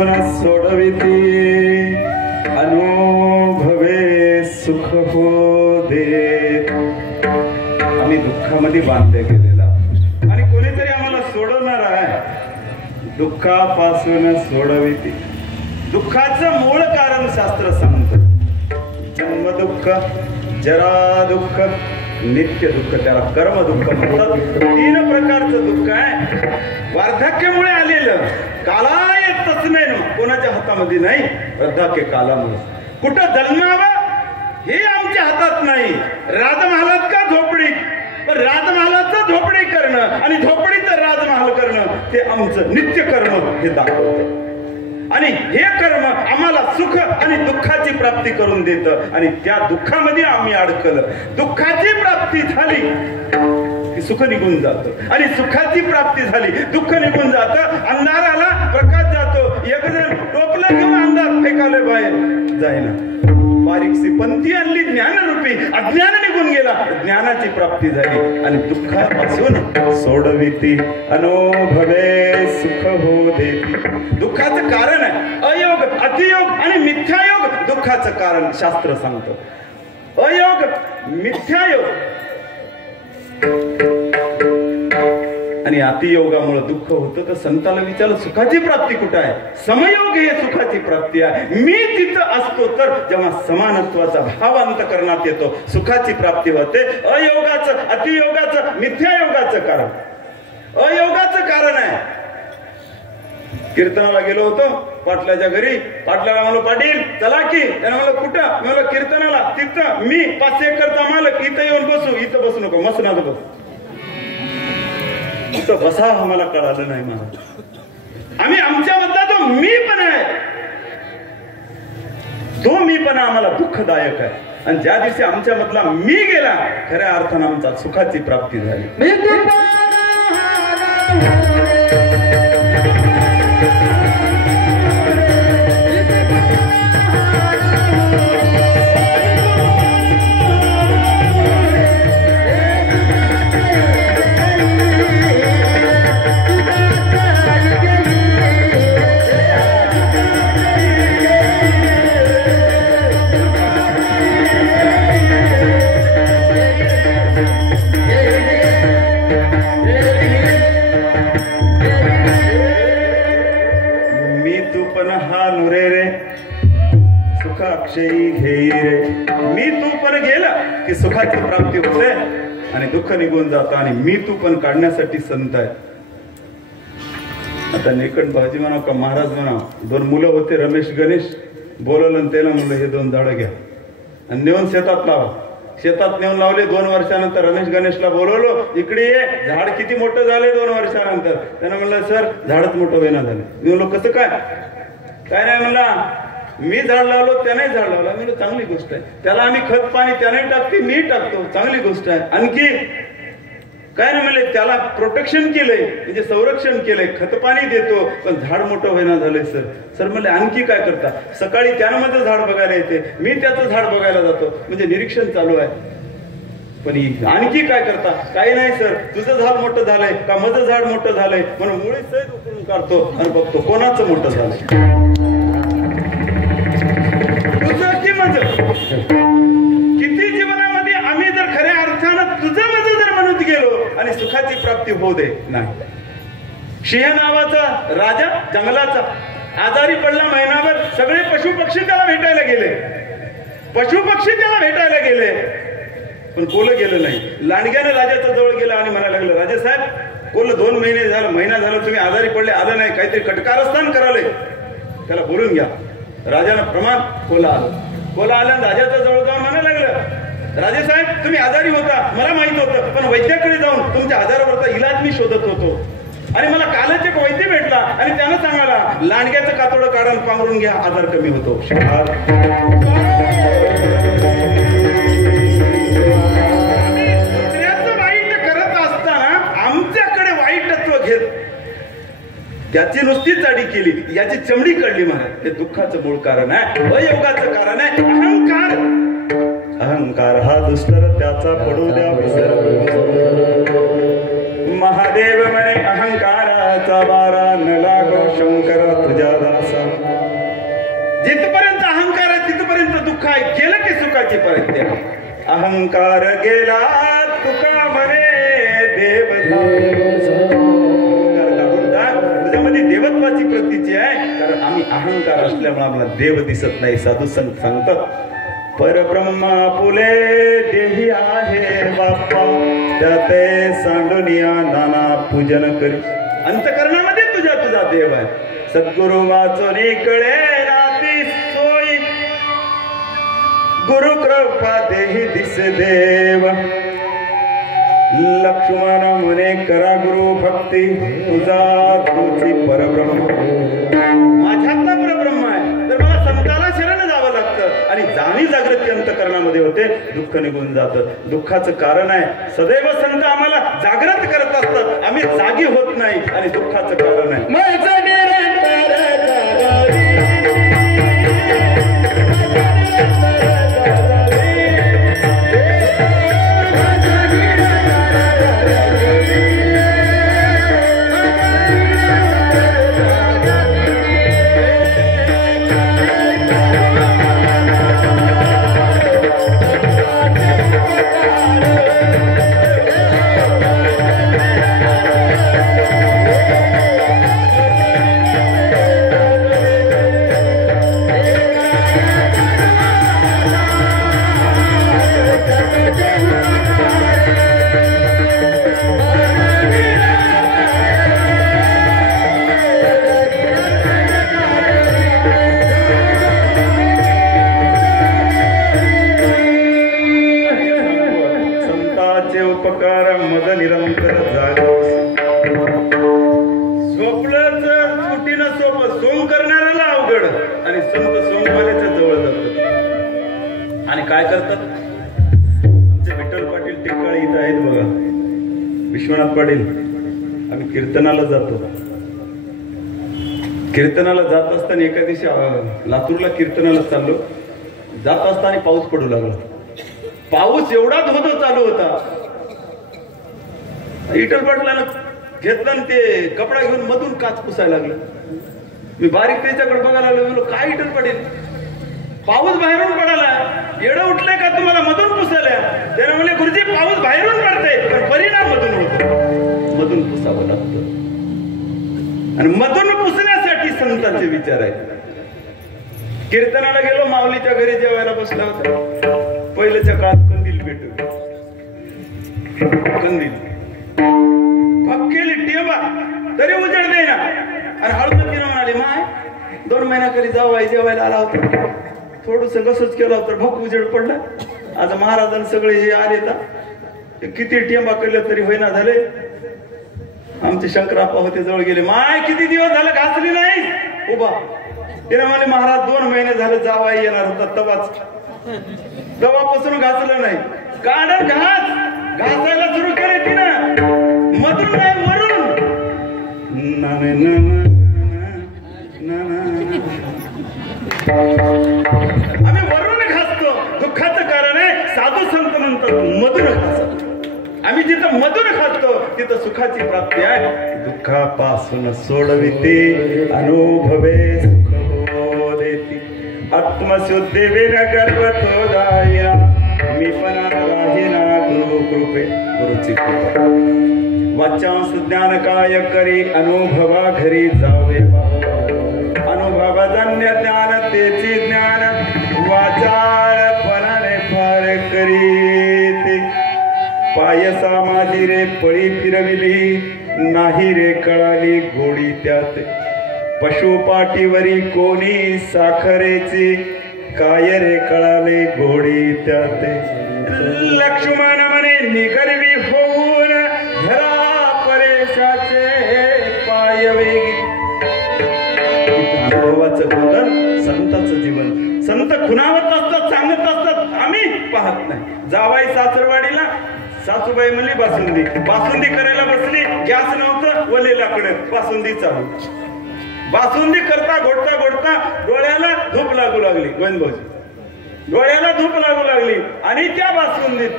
पासून सोडविती अनुभवे सुख हो दे. आम्ही दुःखामध्ये बांधले गेलेला आणि कोणीतरी आम्हाला सोडवणार आहे. दुःखापासून सोडविती. दुःखाचं मूळ कारण शास्त्र सांगतं. जन्म दुःख, जरा दुःख, नित्य दुःख. त्याला कर्म दुःख म्हणतात. 3 प्रकारचं दुःख आहे. वार्धक्यामुळे आलेलं, कालाय तस्मेन, कोणाच्या हातामध्ये नाही. वृद्धाक्य कालामुळे. कुठं जन्मावं हे आमच्या हातात नाही. राजमहालात का झोपडी, पण राजमहालाचं झोपडी करणं आणि झोपडीचं राजमहाल करणं ते आमचं नित्य कर्म हे दाखवतं. आणि हे कर्म आम्हाला सुख आणि दुःखाची प्राप्ती करून देतं. आणि त्या दुःखामध्ये आम्ही अडकलं. दुःखाची प्राप्ती झाली की सुख निघून जातं आणि सुखाची प्राप्ती झाली दुःख निघून जातं. अंधाराला प्रकाश जातो. एक जण टोपलं घेऊन अंधार फेकाले बाहेर जाईना. बारीकशी पंथी आणली ज्ञानरूपी, अज्ञान निघून गेला, ज्ञानाची प्राप्ती झाली. आणि दुःखापासून सोडविती अनुभवे सुख हो देती. दुःखाचं कारण आहे अयोग, अतियोग आणि मिथ्यायोग. दुःखाचं कारण शास्त्र सांगतं. अयोग, मिथ्यायोग आणि अतियोगामुळे दुःख होतं. तर संताला विचारलं सुखाची प्राप्ती कुठं आहे. समयोग हे सुखाची प्राप्ती आहे. मी तिथं असतो तर जेव्हा समानत्वाचा भाव अंतःकरणात येतो सुखाची प्राप्ती होते. अयोगाचं, अतियोगाचं, मिथ्यायोगाचं कारण. अयोगाचं कारण आहे. कीर्तनाला गेलो होतो पाटलाच्या घरी. पाटलाला म्हणलो पाटील चला की. त्याने म्हणलं कुठं. मी म्हणलं कीर्तनाला. तिथं मी 5 एकरचा मालक. इथं येऊन बसू. इथं बसू नको, मसनात बसू. इथं बसा आम्हाला कळालं नाही. मला आम्ही आमच्या मधला जो मी पण आहे तो मी पण आम्हाला दुःखदायक आहे. आणि ज्या दिवशी आमच्या मधला मी गेला खऱ्या अर्थानं आमचा सुखाची प्राप्ती झाली. अक्षयी घेई रे. मी तू पण गेला की सुखाची प्राप्ती होते आणि दुःख निघून जातं. आणि मी तू पण काढण्यासाठी संत आहे. आता नेकण भाजी म्हणा का महाराज म्हणा. 2 मुलं होते रमेश गणेश. बोलवलं आणि त्याला म्हणलं हे 2 झाडं घ्या आणि नेऊन शेतात लावा. शेतात नेऊन लावले. 2 वर्षानंतर रमेश गणेशला बोलवलं इकडे ये. झाड किती मोठं झाले 2 वर्षानंतर. त्यानं म्हणलं सर झाडच मोठं होईना झालं. मी म्हणलो कसं काय. काय नाही म्हणला मी झाड लावलो त्याने झाड लावला. मी चांगली गोष्ट आहे. त्याला आम्ही खत पाणी त्याने टाकते मी टाकतो चांगली गोष्ट आहे. आणखी काय नाही म्हणले त्याला प्रोटेक्शन केलंय म्हणजे संरक्षण केलंय. खत पाणी देतो पण झाड मोठं होईना झालंय सर. सर म्हणले आणखी काय करता. सकाळी त्यानं माझं झाड बघायला येते मी त्याचं झाड बघायला जातो म्हणजे निरीक्षण चालू आहे. पण आणखी काय करता. काही नाही सर तुझं झाड मोठं झालंय का माझं झाड मोठं झालंय म्हणून मुळी सैद उकळून काढतो आणि बघतो कोणाचं मोठं झालंय. किती जीवनामध्ये आम्ही जर खऱ्या अर्थानं तुझं माझं जर म्हणत गेलो आणि सुखाची प्राप्ती होऊ दे नाही. सिंह नावाचा राजा जंगलाचा आजारी पडला. महिनाभर सगळे पशु पक्षी त्याला भेटायला गेले. पशु पक्षी त्याला भेटायला गेले पण कोलं गेलं नाही. लांडग्याने राजाच्या जवळ गेला आणि म्हणायला लागलं राजा साहेब कोलं 2 महिने झालं महिना झालं तुम्ही आजारी पडले आलं नाही काहीतरी कटकारस्थान कराले त्याला बोलून घ्या. राजानं प्रमाण कोला आलं. कोला आलं राजाच्या जवळ जाऊन म्हणायला लागलं राजे साहेब तुम्ही आजारी होता मला माहित होतं पण वैद्याकडे जाऊन तुमच्या आजारावरचा इलाज मी शोधत होतो आणि मला कालच एक वैद्य भेटला आणि त्यानं सांगायला लांडग्याचं कातोडं काढून पांघरून घ्या आजार कमी होतो. दुसऱ्याचं वाईट करत असताना आमच्याकडे वाईटत्व घेत त्याची नुसती चाडी केली याची चमडी काढली महाराज. हे दुःखाचं मूळ कारण आहे. अयोगाचं कारण आहे अहंकार. अहंकार हा दुष्टर त्याचा पडू द्या विसर. महादेव म्हणे अहंकाराचा वारा न लागो शंकर तुझ्या दासा. सुखाय गेलं की सुखाची परित्या अहंकार गेला तुका म्हणे देव तुझ्यामध्ये देवत्वाची प्रतीची आहे कारण आम्ही अहंकार असल्यामुळे आम्हाला देव दिसत नाही. साधू संत सांगतात परब्रह्मा फुले देही आहे बाप्पा त्याते सांडुनिया नाना पूजन करी. अंतकरणामध्ये तुझा देव आहे. सद्गुरु वाचोनी कळे नाती सोयी गुरु कृपा देही दिस देव. लक्ष्मण म्हणे करा गुरु भक्ती तुझा तुझी परब्रह्म माझ्यातला परब्रह्म आहे तर मला संताला शरण जावं लागतं आणि जाणी जागृती अंतकरणामध्ये होते दुःख निघून जातं. दुःखाचं कारण आहे सदैव संत आम्हाला जागृत करत असतात आम्ही जागी होत नाही आणि दुःखाचं कारण आहे काय करतात. आमचे विठ्ठल पाटील टिकाळे इथं आहेत बघा विश्वनाथ पाटील. आम्ही कीर्तनाला जातो. कीर्तनाला जात असताना एका दिवशी लातूरला कीर्तनाला चाललो. जात असताना पाऊस पडू लागला. पाऊस एवढा धोधो चालू होता. विठ्ठल पाटलानं घेतलं ते कपडा घेऊन मधून काच पुसायला लागला. मी बारीक त्याच्याकडे बघायला लागलो. काय विठ्ठल पाटील पाऊस बाहेरून पडाला येडं उठलंय का तुम्हाला मधून पुसायला. त्याने म्हणले गुरुजी पाऊस बाहेरून पडते पण परिणाम मधून होतो. मधून पुसावं लागतं आणि मधून पुसण्यासाठी संतांचे विचार आहेत. कीर्तनाला गेलो माऊलीच्या घरी जेवायला बसला होता. पहिल्याच्या काळात कंदील भेटू कंदील केली टेंबा तरी उजेड देईना आणि हळूतीनं म्हणाली माय 2 महिन्याकरी जाऊ जेवायला आला होता. थोडस कसंच केलं होतं भक उजेड पडला. आज महाराजांनी सगळे हे आले तर किती टेंबा केले तरी होईना झाले. आमचे शंकराप्पा होते जवळ गेले. माय किती दिवस झालं घासली नाही उभा. तिने म्हणे महाराज 2 महिने झाले जावाई येणार होता तेव्हापासून घासलं नाही. काढत घासायला सुरू केले तिनं मधून नाही वरून. आम्ही वरून घासतो. दुःखाचं कारण आहे साधू संत म्हणतात मधून घासतो. आम्ही जिथं मधून खातो तिथं सुखाची प्राप्ती आहे. दुःखापासून सोडविते अनुभवे सुख हो देती. आत्मशुद्धी विना गर्भतो दायना मी पण राहिना गुरु कृपे गुरुची कृपा. वाचांस ज्ञान काय करी अनुभवा घरी जावे. अनुभवजन्य ज्ञान तेची ज्ञान वाचाळपणाने फार करीते. पायसा माझी रे पळी फिरविली नाही रे कळाली गोडी त्यात. पशुपाठीवरी कोणी साखरेची काय रे कळाले गोडी त्यात. लक्ष्मण म्हणे निगर्वी होऊन धरा परेशाचे पाय वेगी. अनुभवाचं बोलन संताचं जीवन. संत खुणावत असतात सांगत असतात आम्ही पाहत नाही. जावाई सासरवाडीला सासूबाई म्हणली बासुंदी करायला बसली. गॅस नव्हतं वले लाकडं बासुंदी चालू. बासुंदी करता घोटता डोळ्याला धूप लागू लागली. गोविंदभाऊजी डोळ्याला धूप लागू लागली आणि त्या बासुंदीत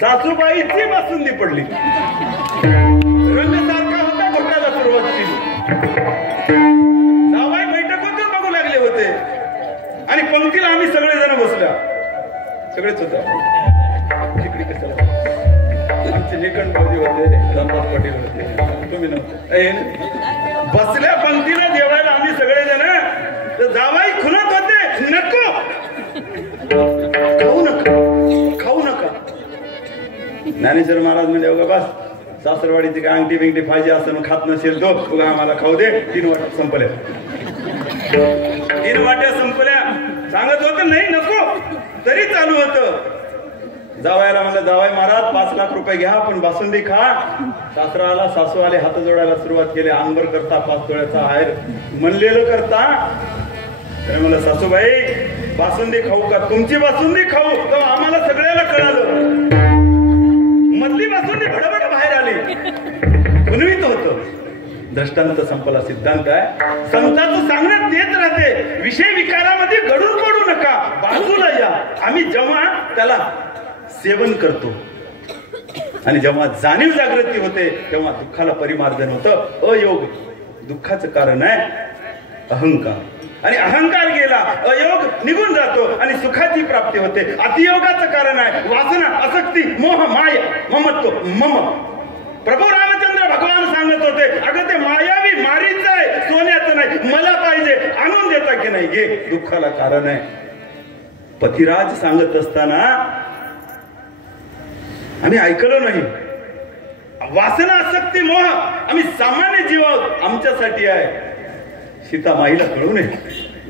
सासूबाईची बासुंदी पडली. रंग सारखा होता घोटायला सुरुवात केली. जावाई बैठक होते बघू लागले होते आणि पंक्तीला आम्ही सगळे सगळेच होतं तिकडे कशाला आमचे निकंठ भाऊजी होते रामदास पाटील होते तुम्ही नव्हते बसल्या पंक्तीला जेवायला आम्ही सगळेजण तर जावाई खुलत होते नको खाऊ नका खाऊ नका ज्ञानेश्वर महाराज म्हणजे अगं बस सासरवाडीची काय अंगठी बिंगठी पाहिजे असं खात नसेल तो तुला आम्हाला खाऊ दे 3 वाट्या संपल्या 3 वाट्या संपल्या सांगत होत नाही नको तरी चालू होत जावायला म्हणलं जावाई महाराज 5 लाख रुपये घ्या पण बासुंदी खा सासरा आला सासू आले हात जोडायला सुरुवात केली अंगभर करता 5 तोळ्याचा आहेर म्हणलेलं करता तर म्हणलं सासूबाई बासुंदी खाऊ का तुमची बासुंदी खाऊ तर आम्हाला सगळ्याला कळालं मधली बासुंदी भडभड बाहेर आली गुणवित होतं दृष्टांत संपला सिद्धांत आहे संतांचं सांगण्यात येत राहते विषय विकारामध्ये गडून पडू नका बाजूला या आम्ही जेव्हा त्याला सेवन करतो आणि जेव्हा जाणीव जागृती होते तेव्हा दुःखाला परिमार्जन होतं अयोग दुःखाचं कारण आहे अहंकार आणि अहंकार गेला अयोग निघून जातो आणि सुखाची प्राप्ती होते अतियोगाचं कारण आहे वासना आसक्ती मोह माया ममत्व मम प्रभू रामचंद्र भगवान सांगत होते अगं ते मायावी मारीच आहे सोन्याचं नाही मला पाहिजे आणून देता की नाही घे दुःखाला कारण आहे पतिराज सांगत असताना आम्ही ऐकलं नाही वासना आसक्ती मोह आम्ही सामान्य जीव आहोत आमच्यासाठी आहे सीता माईला कळू नये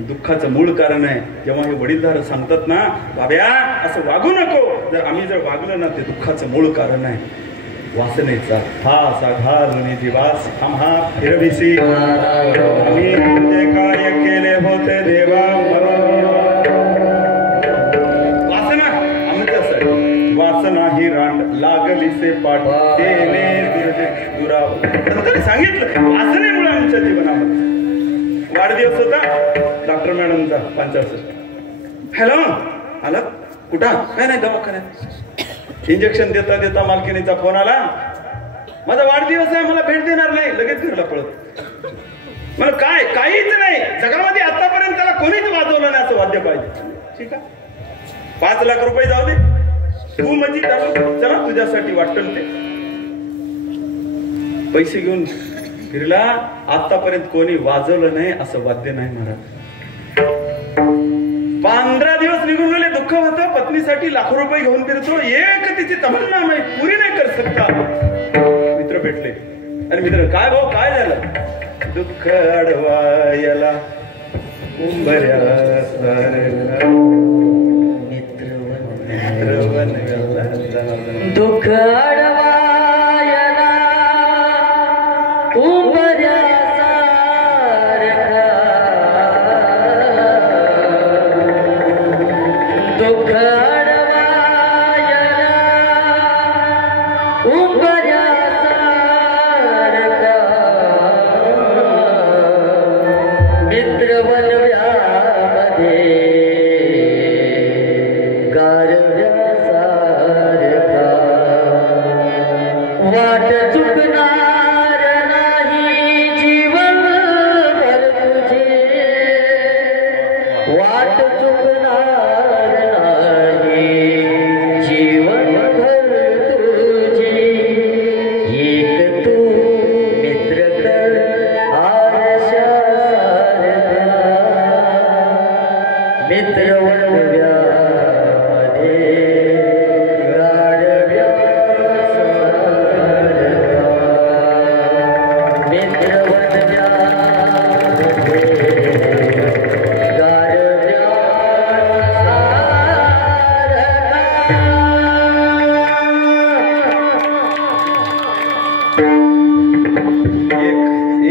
दुःखाचं मूळ कारण आहे जेव्हा हे वडीलधार सांगतात ना बाब्या असं वागू नको जर आम्ही जर वागलं ना ते दुःखाचं मूळ कारण आहे वासनेचा फास आघालून दिवास आम्हा फिरविसी आम्ही ते कार्य केले होते देवा वासना आमच्यासाठी वासना ही रांड लागली से पाठ सांगितलं वासनेमुळे आमच्या जीवनामध्ये वाढदिवस होता डॉक्टर मॅडमचा 65 हॅलो आला कुठं काय नाही दवाखान्यात इंजेक्शन देता देता मालकिनीचा फोन आला माझा वाढदिवस आहे मला भेट देणार नाही लगेच घरला पळत मला काय काहीच नाही जगामध्ये आतापर्यंत त्याला कोणीच वाजवलं नाही असं वाद्य पाहिजे ठीक आहे 5 लाख रुपये जाऊ दे तू म्हणजे चला तुझ्यासाठी वाटतं ते पैसे घेऊन फिरला आतापर्यंत कोणी वाजवलं नाही असं वाद्य नाही महाराज 15 दिवस निघून गेले दुःख होतं पत्नीसाठी लाखो रुपये घेऊन फिरतो एक तिची तमन्ना नाही पुरी नाही कर सकता मित्र भेटले अरे मित्र काय भाऊ काय झालं दुःख अडवायला दुःख अडवायला उंबऱ्यासारखा दुःख अडवायला उंबऱ्यासारखा मित्र बनव्यामध्ये गारव्यासारखा वाट चुकणार नाही जीवनभर तुझे वाट चुकणार नाही जीवनभर तुझे एक तू मित्र कर आरशासारखा मित्र बनव्यामध्ये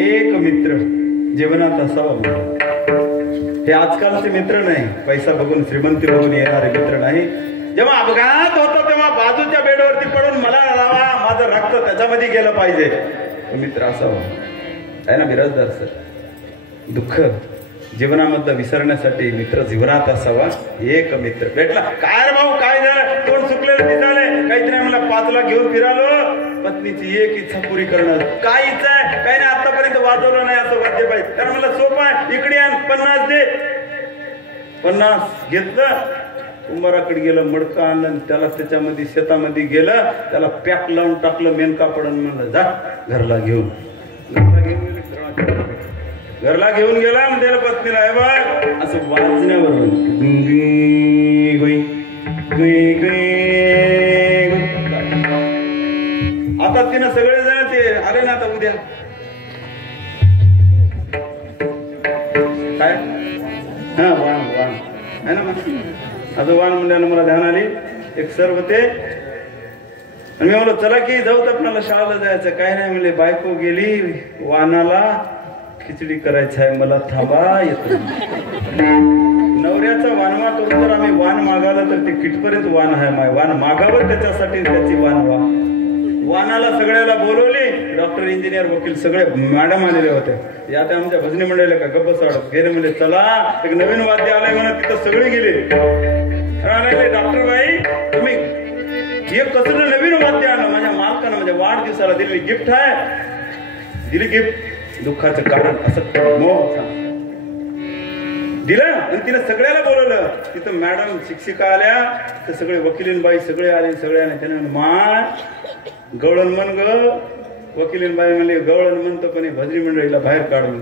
एक मित्र जीवनात असावा हे आजकालचे मित्र नाही पैसा बघून श्रीमंती बघून येणारे मित्र नाही जेव्हा अपघात होतो तेव्हा बाजूच्या बेडवरती पडून मला लावा माझं रक्त त्याच्यामध्ये गेलं पाहिजे मित्र असावा आहे ना बिराजदार सर दुःख जीवनामध्ये विसरण्यासाठी मित्र जीवनात असावा एक मित्र भेटला काय रे भाऊ काय झालं तोंड सुकलेलं दिसाले काहीच नाही मला 5 लाख घेऊन फिरालो पत्नीची एक इच्छा पुरी करणं काय इच्छा आहे काही नाही आतापर्यंत वाजवलं नाही असं वाद्य पाहिजे कारण मला सोपं आहे इकडे 50 दे 50 घेतलं कुंभाराकडे गेलं, मडकं आणलं आणि त्याला त्याच्यामध्ये शेतामध्ये गेलं, त्याला पॅक लावून टाकलं मेन कापड आणि म्हणलं जा घरला घेऊन गेला आणि त्याला पत्नीला आहे बघ असं वाजण्यावरून आता तिनं सगळे जण ते आले ना आता उद्या काय हा वाण वाण आहे ना आता वाण म्हणल्यानं मला ध्यान आली एक सर होते आणि मी म्हणलो चला की जाऊ तर आपल्याला शाळेला जायचं काय नाही म्हणले बायको गेली वानाला खिचडी करायची आहे मला थांबा येतो नवऱ्याचा वानवा करून तर आम्ही वाण मागायला तर ते किटपर्यंत वाण आहे माय वाण मागावं त्याच्यासाठी त्याची वानवा वानाला सगळ्याला बोलवली डॉक्टर इंजिनियर वकील सगळे मॅडम आलेले होते या त्या आमच्या भजनी मंडळीला का गप्प साडत गेले म्हणजे चला एक नवीन वाद्य आलंय म्हणत तिथं सगळे गेले डॉक्टर बाई तुम्ही एक कसं नवीन वाद्य आणलं माझ्या मालकानं म्हणजे वाढदिवसाला दिलेली गिफ्ट आहे दिली गिफ्ट दुःखाचं कारण असं मोह दिलं आणि तिने सगळ्याला बोलवलं तिथं मॅडम शिक्षिका आल्या तर सगळे वकिलीनबाई सगळे आले सगळे आले त्याने माय गवळण म्हण ग वकिलीनबाई म्हणले गवळण म्हणतो पण भजनी मंडळीला बाहेर काढून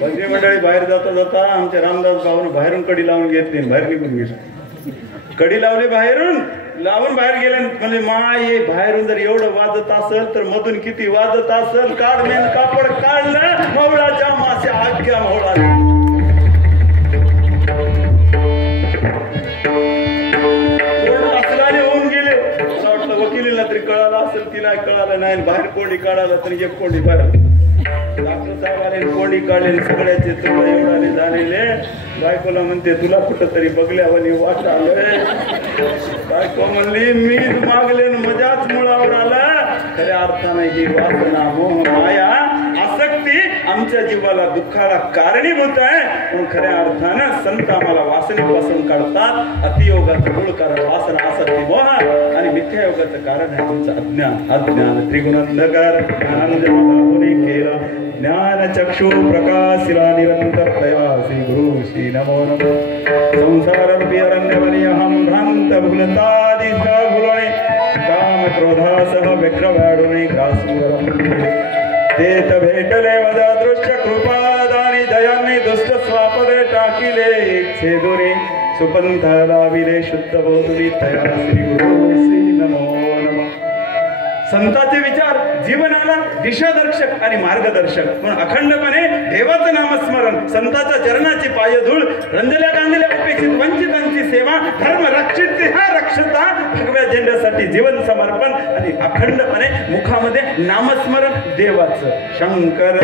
भजनी मंडळी बाहेर जाता जाता आमच्या रामदास भाऊन बाहेरून कडी लावून घेतली बाहेर निघून गेली कडी लावली बाहेरून लावून बाहेर गेले म्हणजे माय बाहेरून जर एवढं वाजत असेल तर मधून किती वाजत असेल काढ मेन कापड काढलं मवळाच्या मासे आख्या मवळा होऊन गेले मला वाटलं वकिलीला तरी कळालं असेल तिला कळालं नाही बाहेर कोणी काढालं तरी एक कोणी बाहेर डॉक्टर साहेब आले कोणी काढले सगळ्याचे तुला एवढाले झालेले बायकोला म्हणते तुला कुठं तरी बघल्यावर वाट आलंय बायको म्हणली मी मागले मजाच मुळावर आला खऱ्या अर्थाने ही वासना मोह माया आसक्ती आमच्या जीवाला दुःखाला कारणीभूत आहे पण खऱ्या अर्थानं संत आम्हाला वासनेपासून काढतात अतियोगाचं मूळ कारण वासना आसक्ती मोह आणि मिथ्यायोगाचं कारण आहे तुमचं अज्ञान अज्ञान त्रिगुणांधकार ज्ञानजन्मदाहुने केला ज्ञान चक्षु प्रकाशिला निरंतर तयासी गुरु श्री नमो नमो संसार रूपी अरण्यवनी अहम भ्रांत भुलतादि भुलणे काम क्रोधासह व्यग्र वाढुने ग्रासूरम तेत भेटले वदा दृश्य कृपादानी दयाने दुष्ट स्वापदे टाकिले छेदुनी सुपंथ लाविले शुद्ध बोधुनी तया श्री गुरु श्री नमो नमः संतांचे विचार जीवनाला दिशादर्शक आणि मार्गदर्शक म्हणून अखंडपणे देवाचं नामस्मरण संतांच्या चरणाची पायधूळ रंजल्या गांधीला अपेक्षित वंचितांची सेवा धर्म रक्षित हा रक्षता भगव्या झेंड्यासाठी जीवन समर्पण आणि अखंडपणे मुखामध्ये नामस्मरण देवाचं शंकर